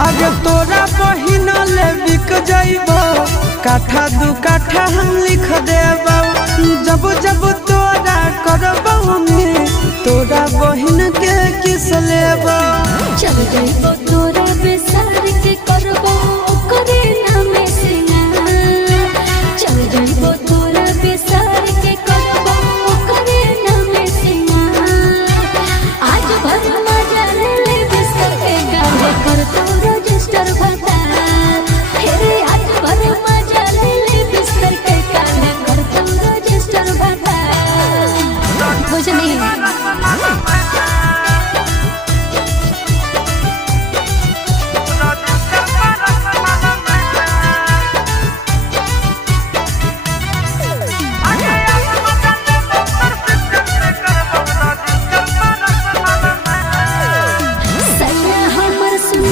आगे तोरा बहिन ले बिक जाइबो, काठा दू काठा हम लिख देबो। जब जब तोरा करबो में तोरा बहिन के किस लेबो। चल जाइबो तोरा बेसार के करबो ओकरे नाम से ना। चल जाइबो तोरा बेसार के करबो ओकरे नाम से ना। आज भर मजा ले बिस्तर के गावे कर तो रजिस्टर भर